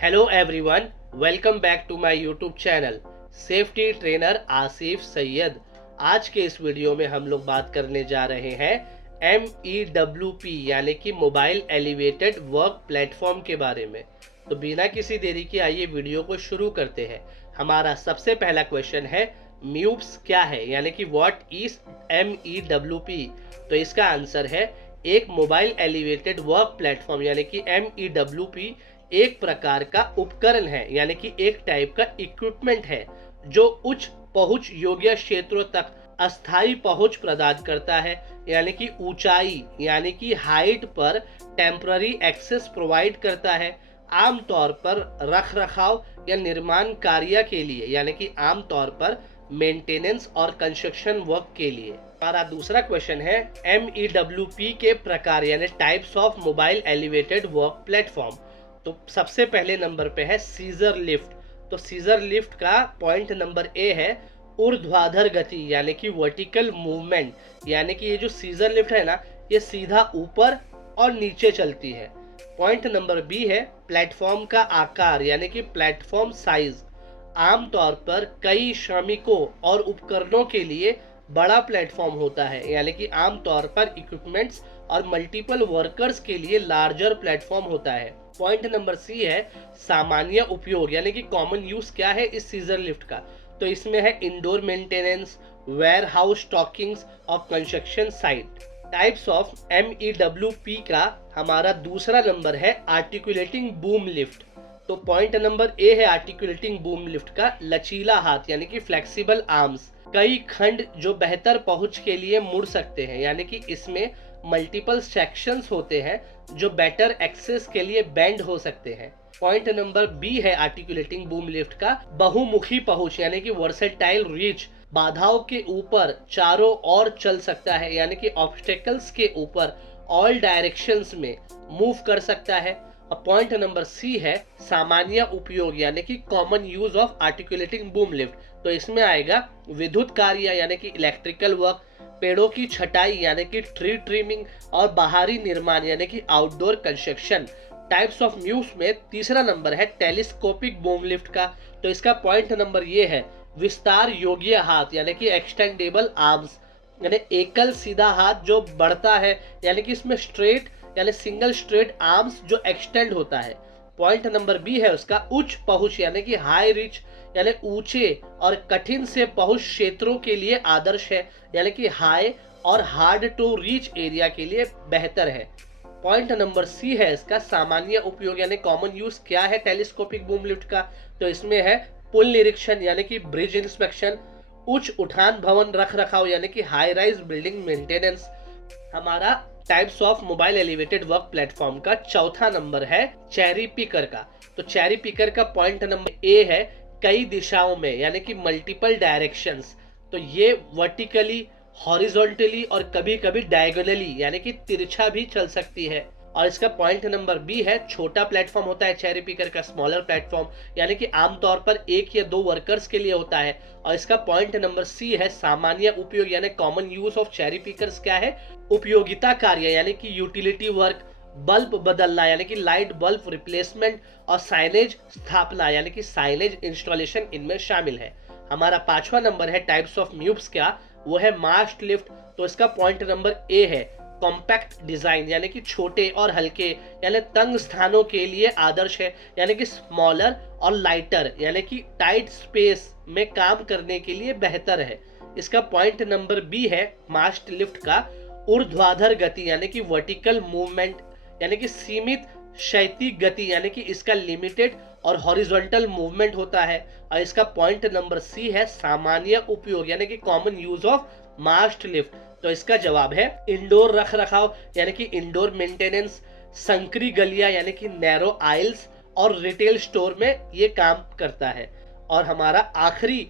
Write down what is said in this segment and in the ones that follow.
Hello everyone, welcome back to my YouTube channel safety trainer Asif Syed. आज के इस video में हम लोग बात करने जा रहे हैं MEWP यानी कि मोबाइल एलिवेटेड वर्क प्लेटफॉर्म के बारे में। तो बिना किसी देरी के आइए वीडियो को शुरू करते हैं। हमारा सबसे पहला क्वेश्चन है म्यूप्स क्या है, यानी कि व्हाट इज MEWP। तो इसका आंसर है एक मोबाइल एलिवेटेड वर्क प्लेटफॉर्म यानी कि MEWP एक प्रकार का उपकरण है, यानी कि एक टाइप का इक्विपमेंट है जो उच्च पहुंच योग्य क्षेत्रों तक अस्थायी पहुंच प्रदान करता है, यानी कि ऊंचाई यानी कि हाइट पर टेम्पररी एक्सेस प्रोवाइड करता है, आमतौर पर रख रखाव या निर्माण कार्य के लिए, यानी कि आमतौर पर मेंटेनेंस और कंस्ट्रक्शन वर्क के लिए। हमारा दूसरा क्वेश्चन है MEWP के प्रकार यानी types of mobile elevated work platform. तो सबसे पहले नंबर पे है सीजर लिफ्ट। तो सीजर लिफ्ट का पॉइंट नंबर ए है ऊर्ध्वाधर गति यानी कि वर्टिकल मूवमेंट, यानी कि ये जो सीजर लिफ्ट है ना, ये सीधा ऊपर और नीचे चलती है। पॉइंट नंबर बी है प्लेटफॉर्म का आकार यानी कि प्लेटफॉर्म साइज। आमतौर पर कई श्रमिकों और उपकरणों के लिए बड़ा प्लेटफॉर्म होता है, यानी कि आमतौर पर इक्विपमेंट्स और मल्टीपल वर्कर्स के लिए लार्जर प्लेटफॉर्म होता है। पॉइंट नंबर सी है सामान्य उपयोग यानी कि कॉमन यूज क्या है इस सीजर लिफ्ट का। तो इसमें है indoor maintenance, warehouse stockings और construction site. Types of MEWP का हमारा दूसरा नंबर है आर्टिकुलेटिंग बूम लिफ्ट। तो पॉइंट नंबर ए है आर्टिकुलेटिंग बूम लिफ्ट का लचीला हाथ यानी कि फ्लेक्सिबल आर्म्स। कई खंड जो बेहतर पहुंच के लिए मुड़ सकते हैं, यानी कि इसमें मल्टीपल सेक्शंस होते हैं जो बेटर एक्सेस के लिए बेंड हो सकते हैं। पॉइंट नंबर बी है आर्टिकुलेटिंग बूम लिफ्ट का बहुमुखी पहुंच यानी कि वर्सेटाइल रीच। बाधाओं के ऊपर चारों ओर चल सकता है, यानी कि ऑब्स्टेकल्स के ऊपर ऑल डायरेक्शंस में मूव कर सकता है। और पॉइंट नंबर सी है सामान्य उपयोग यानी कि common use of articulating boom lift. तो इसमें आएगा विद्युत कार्य यानी कि इलेक्ट्रिकल वर्क, पेड़ों की छटाई यानी कि ट्री ट्रिमिंग और बाहरी निर्माण यानी कि आउटडोर कंस्ट्रक्शन। टाइप्स ऑफ म्यूव्स में तीसरा नंबर है टेलीस्कोपिक बूम लिफ्ट का। तो इसका पॉइंट नंबर ये है विस्तार योग्य हाथ यानी कि एक्सटेंडेबल आर्म्स, यानी एकल सीधा हाथ जो बढ़ता है, यानी कि इसमें स्ट्रेट यानी सिंगल स्ट्रेट आर्म्स जो एक्सटेंड होता है। पॉइंट नंबर बी है उसका उच्च पहुंच यानी कि हाई रिच, यानी ऊंचे और कठिन से पहुंच क्षेत्रों के लिए आदर्श है, यानी कि हाई और हार्ड टू रीच एरिया के लिए बेहतर है। पॉइंट नंबर सी है इसका सामान्य उपयोग यानी कॉमन यूज क्या है टेलीस्कोपिक बूम लिफ्ट का। तो इसमें है पुल निरीक्षण यानी कि ब्रिज इंस्पेक्शन, उच्च उठान भवन रख रखाव यानी कि हाई राइज बिल्डिंग मेंटेनेंस। हमारा types of mobile elevated work platform का चौथा नंबर है चेरी पिकर का। तो चेरी पिकर का पॉइंट नंबर ए है कई दिशाओं में यानी कि मल्टीपल डायरेक्शंस। तो ये वर्टिकली, हॉरिजॉन्टली और कभी कभी डायगोनली यानी कि तिरछा भी चल सकती है। और इसका पॉइंट नंबर बी है छोटा प्लेटफॉर्म होता है चेरी पिकर का, स्मॉलर प्लेटफॉर्म, यानी कि आमतौर पर एक या दो वर्कर्स के लिए होता है। और इसका पॉइंट नंबर सी है सामान्य उपयोग यानी common use of cherry pickers क्या है उपयोगिता कार्य यानी कि यूटिलिटी वर्क, बल्ब बदलना यानी कि लाइट बल्ब रिप्लेसमेंट और साइनेज स्थापना यानी कि साइनेज इंस्टॉलेशन इनमें शामिल है। हमारा पांचवा नंबर है टाइप्स ऑफ म्यूव्स क्या, वो है मास्ट लिफ्ट। तो इसका पॉइंट नंबर ए है कॉम्पैक्ट डिजाइन यानी कि छोटे और हल्के यानी तंग स्थानों के लिए आदर्श है, यानी कि स्मॉलर और लाइटर यानी कि टाइट स्पेस में काम करने के लिए बेहतर है। इसका पॉइंट नंबर बी है मास्ट लिफ्ट का ऊर्ध्वाधर गति यानी कि वर्टिकल मूवमेंट, यानी कि सीमित क्षैतिज गति यानी कि इसका लिमिटेड और हॉरिजॉन्टल मूवमेंट होता है। और इसका पॉइंट नंबर सी है सामान्य उपयोग यानी कि common use of mast lift. तो इसका जवाब है इंडोर रख रखाव यानी कि इंडोर मेंटेनेंस, संकरी गलियां यानी कि नैरो आइल्स और रिटेल स्टोर में ये काम करता है। और हमारा आखिरी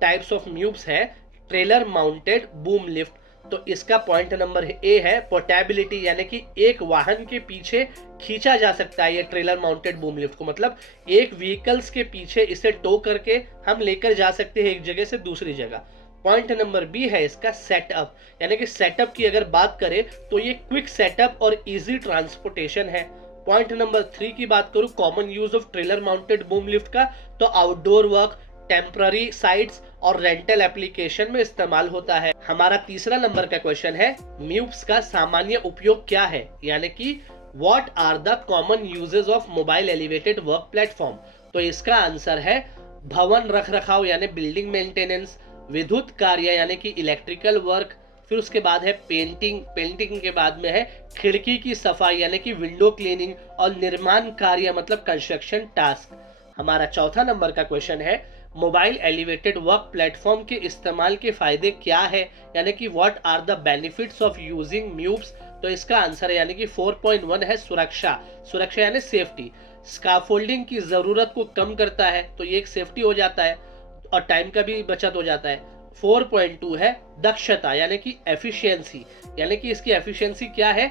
टाइप्स ऑफ म्यूव्स है ट्रेलर माउंटेड बूम लिफ्ट। तो इसका पॉइंट नंबर ए है पोर्टेबिलिटी यानी कि एक वाहन के पीछे खींचा जा सकता है ये ट्रेलर माउंटेड बूम लिफ्ट को, मतलब एक व्हीकल्स के पीछे इसे टो करके हम लेकर जा सकते हैं एक जगह से दूसरी जगह। पॉइंट नंबर बी है इसका सेटअप, यानी कि सेटअप की अगर बात करें तो ये क्विक सेटअप और इजी ट्रांसपोर्टेशन है। पॉइंट नंबर 3 की बात करूं common use of trailer mounted boom lift का, तो आउटडोर वर्क, टेम्पररी साइट्स और रेंटल एप्लीकेशन में इस्तेमाल होता है। हमारा तीसरा नंबर का क्वेश्चन है म्यूप्स का सामान्य उपयोग क्या है, यानी कि what are the common uses of mobile elevated work platform. तो इसका आंसर है भवन रख रखाव यानी बिल्डिंग मेंटेनेंस, विद्युत कार्य यानी कि इलेक्ट्रिकल वर्क, फिर उसके बाद है पेंटिंग के बाद में है खिड़की की सफाई यानी कि विंडो क्लीनिंग, और निर्माण कार्य मतलब कंस्ट्रक्शन टास्क। हमारा चौथा नंबर का क्वेश्चन है मोबाइल एलिवेटेड वर्क प्लेटफॉर्म के इस्तेमाल के फायदे क्या है, यानी कि what are the benefits of using MEWPs. तो इसका आंसर है यानी कि 4.1 है सुरक्षा यानी सेफ्टी। स्काफोल्डिंग की जरूरत को कम करता है, तो ये एक सेफ्टी हो जाता है और टाइम का भी बचत हो जाता है। 4.2 है दक्षता यानी कि एफिशिएंसी, यानी कि इसकी एफिशिएंसी क्या है,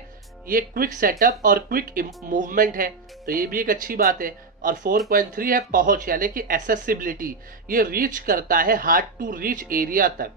ये क्विक सेटअप और क्विक मूवमेंट है, तो ये भी एक अच्छी बात है। और 4.3 है पहुंच यानी कि एसेसिबिलिटी, ये रीच करता है हार्ड टू रीच एरिया तक।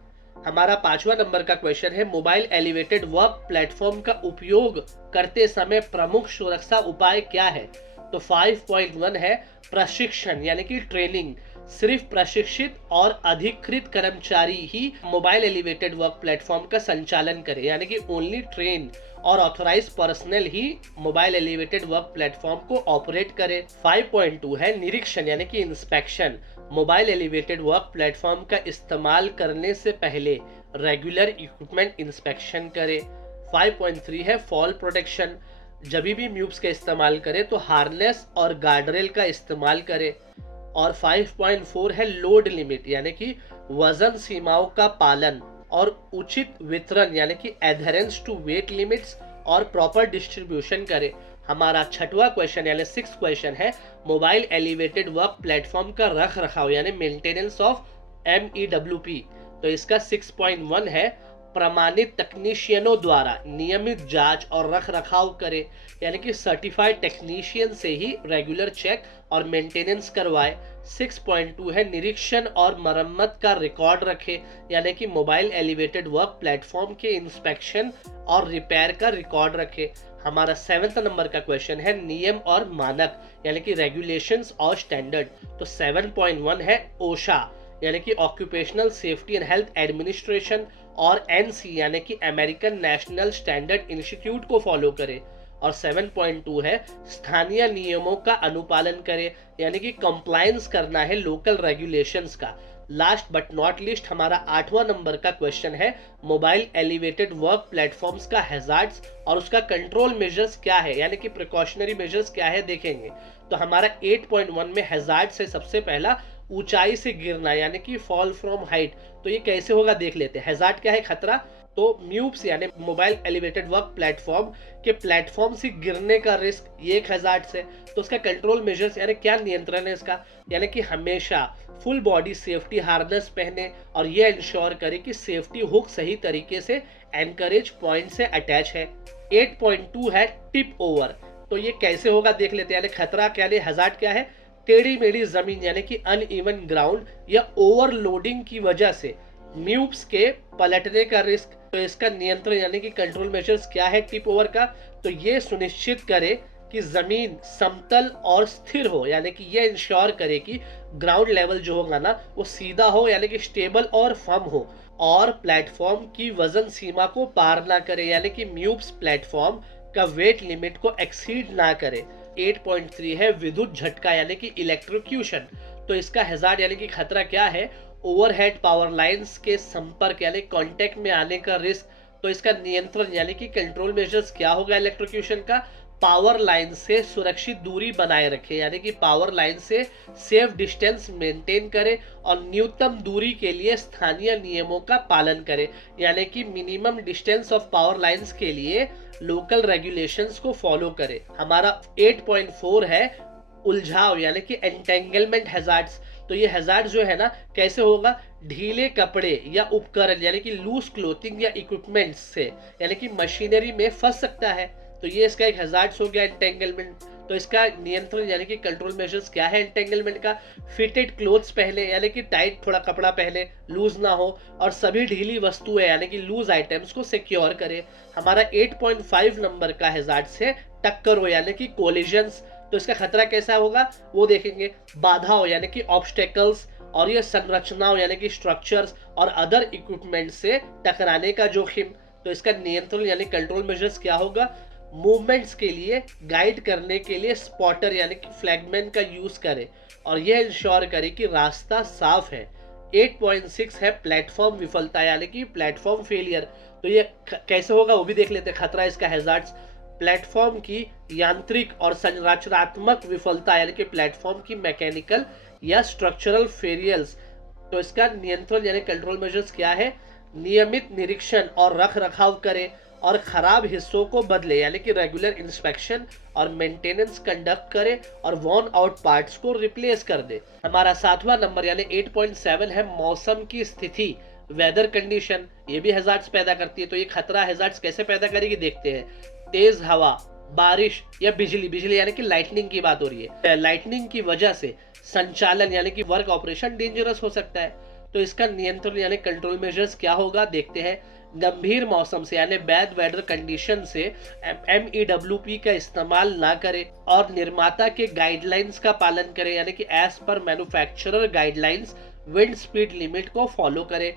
हमारा पांचवा नंबर का क्वेश्चन है मोबाइल एलिवेटेड वर्क प्लेटफॉर्म का उपयोग करते समय प्रमुख सुरक्षा उपाय क्या है। तो 5.1 है प्रशिक्षण यानी कि ट्रेनिंग, सिर्फ प्रशिक्षित और अधिकृत कर्मचारी ही मोबाइल एलिवेटेड वर्क प्लेटफॉर्म का संचालन करें, यानी कि ओनली ट्रेन और ऑथोराइज पर्सनल ही मोबाइल एलिवेटेड वर्क प्लेटफॉर्म को ऑपरेट करे। 5.2 है निरीक्षण यानी कि inspection, mobile elevated work platform का इस्तेमाल करने से पहले रेगुलर इक्विपमेंट इंस्पेक्शन करे। 5.3 है फॉल प्रोटेक्शन, जब भी म्यूप्स का इस्तेमाल करे तो हार्नेस और गार्डरेल का इस्तेमाल करे। और 5.4 है लोड लिमिट यानी कि वजन सीमाओं का पालन और उचित वितरण यानी कि एडहेरेंस टू वेट लिमिट्स और प्रॉपर डिस्ट्रीब्यूशन करे। हमारा छठवां क्वेश्चन यानी 6th क्वेश्चन है मोबाइल एलिवेटेड वर्क प्लेटफॉर्म का रख रखाव यानी मेंटेनेंस ऑफ MEWP। तो इसका 6.1 है प्रमाणित तकनीशियनों द्वारा नियमित जांच और रख रखाव करे, यानी कि सर्टिफाइड टेक्नीशियन से ही रेगुलर चेक और मेंटेनेंस करवाए। 6.2 है निरीक्षण और मरम्मत का रिकॉर्ड रखे, यानी कि मोबाइल एलिवेटेड वर्क प्लेटफॉर्म के इंस्पेक्शन और रिपेयर का रिकॉर्ड रखे। हमारा 7th नंबर का क्वेश्चन है नियम और मानक यानी कि रेगुलेशंस और स्टैंडर्ड। तो 7.1 है ओशा यानी कि occupational safety and health administration और NC यानी कि अमेरिकन नेशनल स्टैंडर्ड इंस्टीट्यूट को फॉलो करे। और 7.2 है स्थानीय नियमों का अनुपालन करे, यानी कि कंप्लायंस करना है लोकल रेगुलेशंस का। लास्ट बट नॉट लिस्ट हमारा 8वां नंबर का क्वेश्चन है मोबाइल एलिवेटेड वर्क प्लेटफॉर्म्स का हैजार्ड्स और उसका कंट्रोल मेजर्स क्या है, यानी कि प्रिकॉशनरी मेजर्स क्या है देखेंगे। तो हमारा 8.1 में हैजार्ड्स है सबसे पहला ऊंचाई से गिरना यानी कि फॉल फ्रॉम हाइट। तो ये कैसे होगा देख लेते हैं। हैजार्ड क्या है, खतरा। तो म्यूप्स यानी मोबाइल एलिवेटेड वर्क प्लेटफॉर्म के प्लेटफॉर्म से गिरने का रिस्क, ये एक हैजार्ड है। तो उसका कंट्रोल मेजर्स यानी क्या नियंत्रण है इसका, यानी कि हमेशा फुल बॉडी सेफ्टी हार्नेस पहने और ये इंश्योर करे कि सेफ्टी हुक सही तरीके से एनकरेज पॉइंट से अटैच है। 8.2 है टिप ओवर। तो ये कैसे होगा देख लेते हैं, यानी खतरा क्या है, हैजार्ड क्या है, टेढ़ी मेढ़ी जमीन यानी कि अनइवन ग्राउंड या ओवरलोडिंग की वजह से म्यूप्स के पलटने का रिस्क। तो इसका नियंत्रण यानी कि कंट्रोल मेजर्स क्या है टिप ओवर का, तो ये सुनिश्चित करे कि जमीन समतल और स्थिर हो, यानी कि ये इंश्योर करे कि ग्राउंड लेवल जो होगा ना वो सीधा हो यानी कि स्टेबल और फर्म हो, और प्लेटफॉर्म की वजन सीमा को पार ना करे, यानी कि म्यूप्स प्लेटफॉर्म का वेट लिमिट को एक्सीड ना करे। 8.3 है विद्युत झटका यानी कि इलेक्ट्रोक्यूशन। तो इसका हैजार्ड यानी कि खतरा क्या है, ओवरहेड पावर लाइंस के संपर्क यानी कांटेक्ट में आने का रिस्क। तो इसका नियंत्रण यानी कि कंट्रोल मेजर्स क्या होगा इलेक्ट्रोक्यूशन का, पावर लाइन से सुरक्षित दूरी बनाए रखे, यानी कि पावर लाइन से सेफ डिस्टेंस मेंटेन करे और न्यूनतम दूरी के लिए स्थानीय नियमों का पालन करे, यानी कि minimum distance of power lines के लिए लोकल रेगुलेशंस को फॉलो करे। हमारा 8.4 है उलझाव यानी कि एंटेंगलमेंट हैजार्ड्स। तो ये हैजार्ड जो है ना कैसे होगा, ढीले कपड़े या उपकरण यानी कि लूज क्लोथिंग या इक्विपमेंट से यानी कि मशीनरी में फंस सकता है। तो ये इसका एक हैजार्ड्स हो गया एंटेंगलमेंट। तो इसका नियंत्रण यानी कि कंट्रोल मेजर्स क्या है एंटेंगलमेंट का, फिटेड क्लोथ्स पहले यानी कि टाइट थोड़ा कपड़ा पहले, लूज ना हो, और सभी ढीली वस्तुएं यानी कि लूज आइटम्स को सिक्योर करे। हमारा 8.5 नंबर का हैजार्ड्स है टक्कर हो यानी कि कोलिजन्स, तो इसका खतरा कैसा होगा वो देखेंगे। बाधा हो यानी कि ऑब्स्टेकल्स, और ये संरचनाओं यानी कि स्ट्रक्चर्स और अदर इक्विपमेंट से टकराने का जोखिम, तो इसका नियंत्रण यानी कंट्रोल मेजर्स क्या होगा। मूवमेंट्स के लिए गाइड करने के लिए स्पॉटर यानी कि फ्लैगमैन का यूज करें और यह इंश्योर करें कि रास्ता साफ है। 8.6 है प्लेटफॉर्म विफलता यानी कि प्लेटफॉर्म फेलियर, तो ये कैसे होगा वो भी देख लेते हैं। खतरा इसका हैजार्ड्स, प्लेटफॉर्म की यांत्रिक और संरचनात्मक विफलता यानी कि प्लेटफॉर्म की मैकेनिकल या स्ट्रक्चरल फेलियर्स, तो इसका नियंत्रण यानी कंट्रोल मेजर्स क्या है। नियमित निरीक्षण और रख रखाव करें और खराब हिस्सों को बदले यानी कि रेगुलर इंस्पेक्शन और मेंटेनेंस कंडक्ट करें और वॉर्न आउट पार्ट्स को रिप्लेस कर दे। हमारा 7वां नंबर यानी 8.7 है मौसम की स्थिति, वेदर कंडीशन, ये भी हैजार्ड्स पैदा करती है। तो ये खतरा हैजार्ड्स कैसे पैदा करेगी देखते हैं। तेज हवा, बारिश या बिजली यानी कि लाइटनिंग की बात हो रही है। लाइटनिंग की वजह से संचालन यानी कि वर्क ऑपरेशन डेंजरस हो सकता है, तो इसका नियंत्रण यानी कंट्रोल मेजर्स क्या होगा देखते हैं। गंभीर मौसम से यानी बैड वेदर कंडीशन से MEWP का इस्तेमाल ना करें और निर्माता के गाइडलाइंस का पालन करें यानी कि as per manufacturer guidelines wind speed limit को फॉलो करें।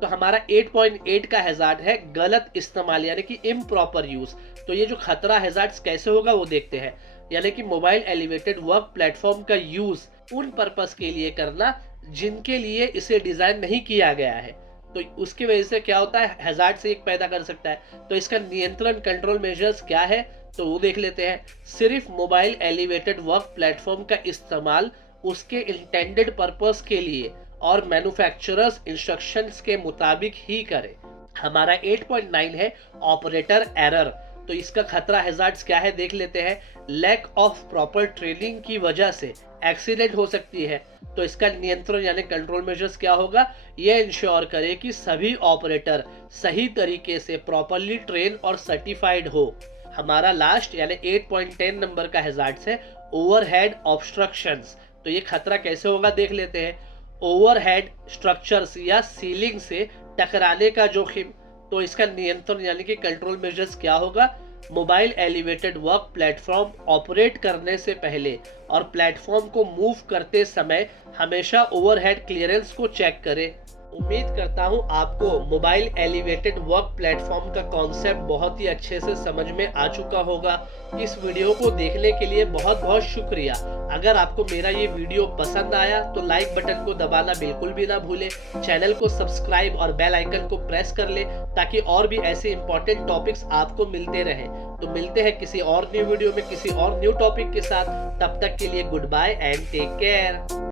तो हमारा 8.8 का हैजार्ड है गलत इस्तेमाल यानी कि इम्प्रॉपर यूज, तो ये जो खतरा हैजार्ड्स कैसे होगा वो देखते हैं। यानी कि मोबाइल एलिवेटेड वर्क प्लेटफॉर्म का यूज उन पर्पस के लिए करना जिनके लिए इसे डिजाइन नहीं किया गया है, तो उसकी वजह से क्या होता है हैजार्ड से एक पैदा कर सकता है। तो इसका नियंत्रण कंट्रोल मेजर्स क्या है तो वो देख लेते हैं। सिर्फ मोबाइल एलिवेटेड वर्क प्लेटफॉर्म का इस्तेमाल उसके इंटेंडेड पर्पस के लिए और मैन्युफैक्चरर्स इंस्ट्रक्शंस के मुताबिक ही करें। हमारा 8.9 है ऑपरेटर एरर, तो इसका खतरा हैजार्ड्स क्या है देख लेते हैं। लैक ऑफ प्रॉपर ट्रेनिंग की वजह से एक्सीडेंट हो सकती है, तो इसका नियंत्रण यानी कंट्रोल मेजर्स क्या होगा। यह इंश्योर करे कि सभी ऑपरेटर सही तरीके से प्रॉपरली ट्रेन और सर्टिफाइड हो। हमारा लास्ट यानी 8.10 नंबर का हैजार्ड्स है ओवरहेड ऑब्स्ट्रक्शंस, तो ये खतरा कैसे होगा देख लेते हैं। ओवरहेड स्ट्रक्चर्स या सीलिंग से टकराने का जोखिम, तो इसका नियंत्रण यानी कि कंट्रोल मेजर्स क्या होगा। Mobile elevated work platform operate करने से पहले और प्लेटफॉर्म को मूव करते समय हमेशा ओवरहेड क्लियरेंस को चेक करें। उम्मीद करता हूं आपको मोबाइल एलिवेटेड वर्क प्लेटफॉर्म का कॉन्सेप्ट बहुत ही अच्छे से समझ में आ चुका होगा। इस वीडियो को देखने के लिए बहुत बहुत शुक्रिया। अगर आपको मेरा ये वीडियो पसंद आया तो लाइक बटन को दबाना बिल्कुल भी ना भूले, चैनल को सब्सक्राइब और बेल आइकन को प्रेस कर ले ताकि और भी ऐसे इंपॉर्टेंट टॉपिक्स आपको मिलते रहे। तो मिलते हैं किसी और न्यू वीडियो में किसी और न्यू टॉपिक के साथ, तब तक के लिए goodbye and take care.